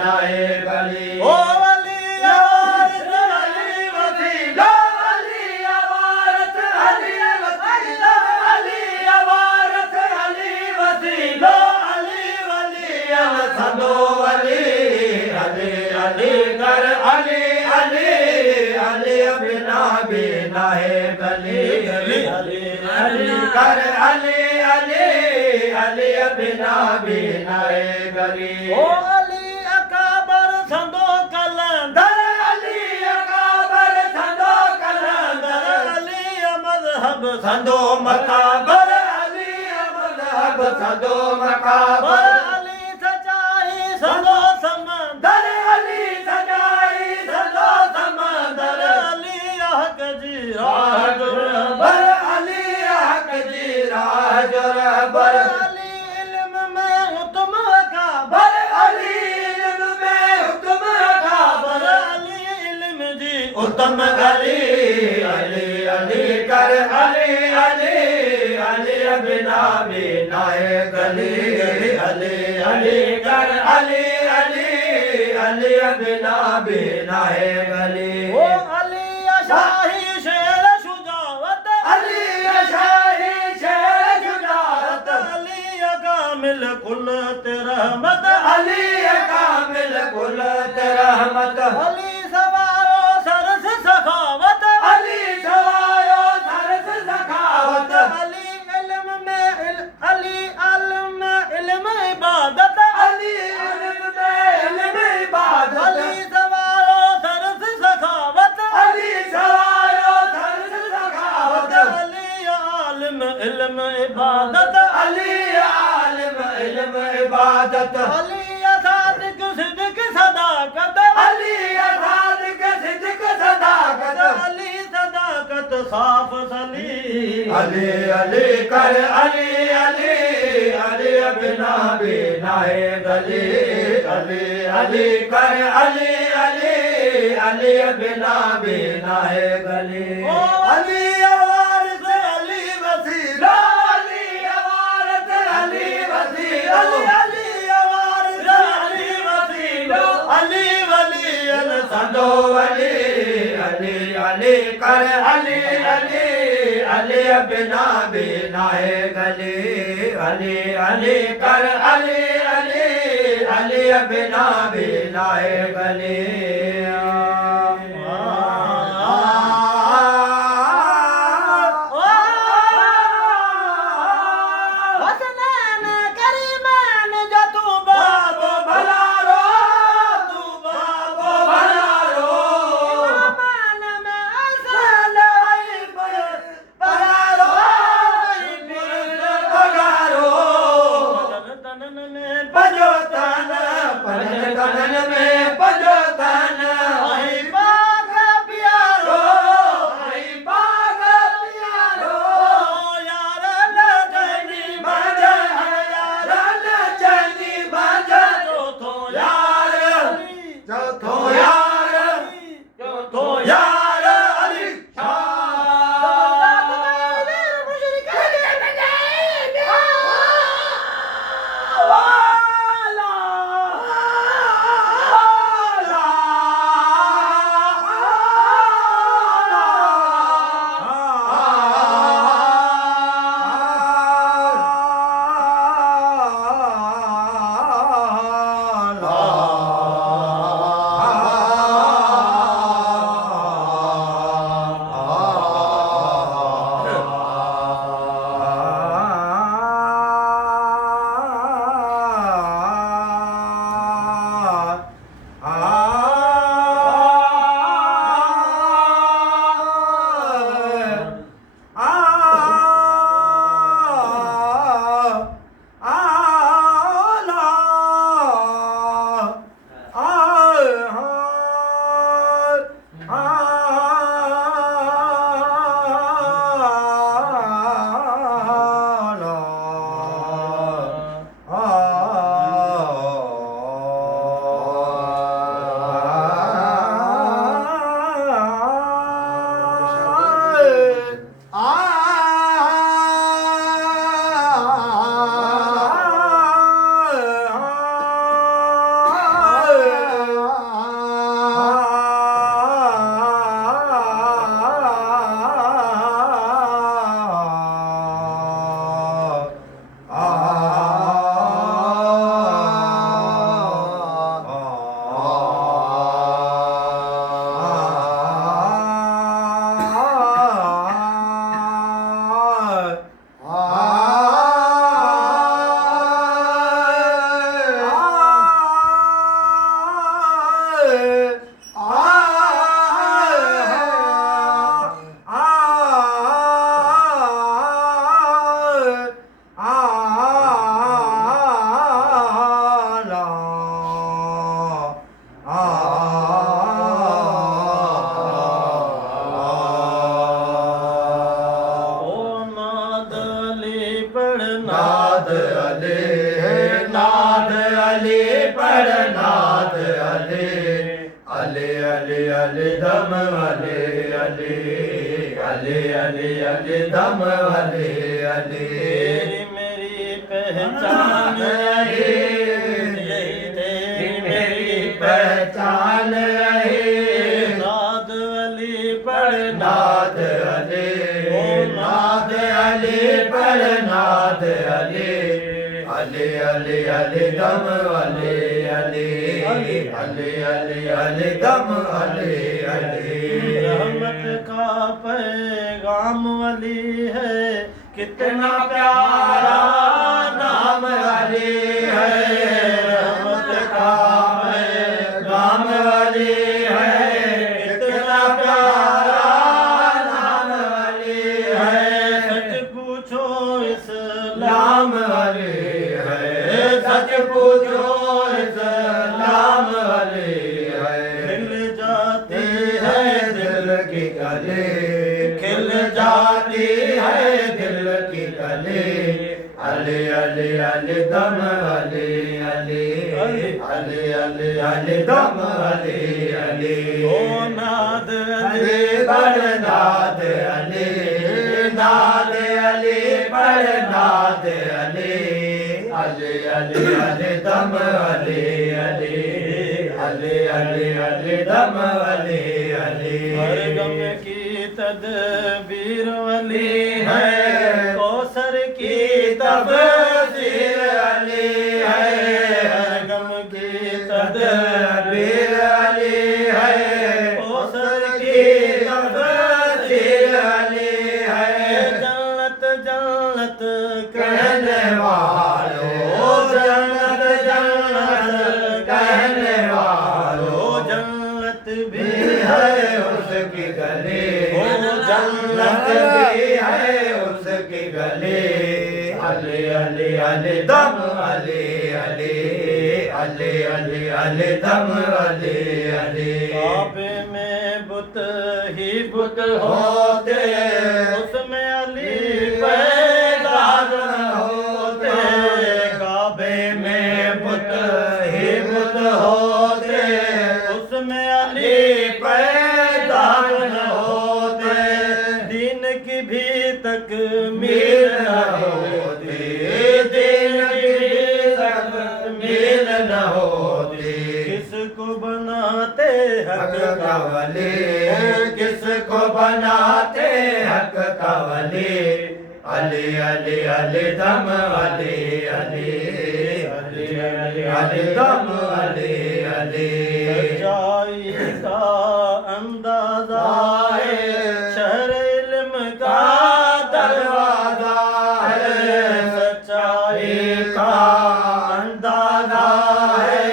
नाहे गली ओ अली वारिस अली वसीला अली वारिस अली वसीला अली वारिस अली वसीला अली वली सदो अली अली अली कर अली अली अली बिना भी नाहे गली अली अली कर अली अली अली बिना भी नाहे गली ओ अली अकाबर संदो कलंदर अली अकाबर संदो कलंदर अली मज़हब संदो मकाबर अली मज़हब संदो मकाबर अली सचाई संदो समंदर अली सजाई संदो समंदर अली हक जी राज बर अली हक जी राज बर अली इल्म में उत्तम अकाबर बर अली इल्म में उत्तम अकाबर अली इल्म जी उत्तम गली अली अली कर अली अली अली बिना भी नाहे गली अली अली कर अली अली अली बिना भी नाहे गली ओ अली शाही शेर शुजावत अली शाही शेर जुदारत अली कामिल कुल रहमत अली कामिल कुल रहमत अली सवारो सरस सखावत अली सवायो सरस सखावत अली इल्म में अली इल्म इल्म इबादत अली इल्म में इल्म इबादत अली सवारो सरस सखावत अली सवायो सरस सखावत अली आलिम इल्म इबादत अली आलिम इल्म इबादत अली सादिक सिद्क सदाकत अली सादिक सिद्क सदाकत अली सदाकत साफ सलीम अली अली कर अली अली अली बिना भी नाहे गली अली अली कर अली अली अली बिना भी नाहे गली ओ अली वारिस अली वसीला अली वारिस अली वसीला अली वारिस अली वसीला अली वली संदो अली अली अली कर अली अली अली बिना भी नाहे गली अली अली कर अली अली अली बिना भी नाहे गली हसनैन करीमैन जो तू बाबो भला रो तू बाबो भला रो मान में असल पगारो पगारो तन में पजो तन पजन तन में पजो तन अली दम अली अली अली अली अली दम अली अली तेरी मेरी पहचान है, यही तेरी मेरी पहचान है। नाद अली पढ़ नाद अली नाद अली पर नाद अली अली अली अली दम अली अली अली अली अली दम अली अली। रहमत का पैगाम अली है, कितना प्यारा नाम अली है। रहमत का पैगाम अली है, कितना प्यारा नाम अली है। सच पूछो नाम अली है, सच पूछो इस्लाम अली है। खिल जाती है दिल की कली, खिल जाती है दिल की कली अली अली अली दम अली अली अली अली अली दम अली अली। ओ नाद अली बड़ नाद अली नाद अली बड़ नाद अली अली अली अली दम अली अली अली अली अली दम अली अली। हर गम की तदबीर अली है, कौसर की तफसीर अली है। हर गम की तदबीर अली है, कौसर की तफसीर अली है। जन्नत जन्नत कहने वालों जन्नत जन्नत कहने वालों जन्नत भी है उसकी गली, जन्नत भी है उसकी गली अली अली अली दम अली अली अली अली अली दम अली अली। काबे में बुत ही बुत होते उसमें अली पैदा होते, काबे में बुत ही बुत होते उसमें अली पैदा होते। दीन की भी तकमील मील न होती, दिन की तकमील न होती। किसको बनाते हक हक का वली, किसको बनाते हक का वली अली अली अली दम अली अली अली अली अली दम अली अली। सच्चाई का अंदाजा है, शहर इल्म का दरवाजा है, सच्चाई का अंदाजा है,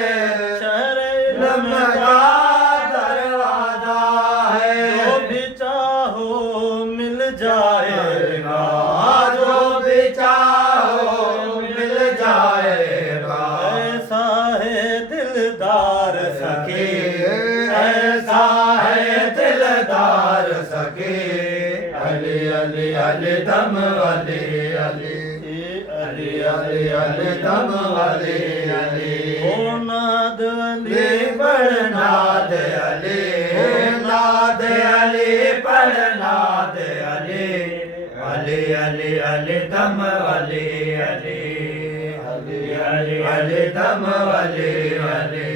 शहर इल्म इल्म का दरवाजा है। जो भी चाहो मिल जाएगा, जो भी चाहो मिल जाएगा। ऐसा है दिलदार सखी, ऐसा है दिलदार सखी अली अली अली दम अली अली अली अली अली दम अली अली। ओ नाद अली बड़ नाद अली नाद अली बड़ नाद अली अली अली अली दम अली अली अली अली अली दम अली अली।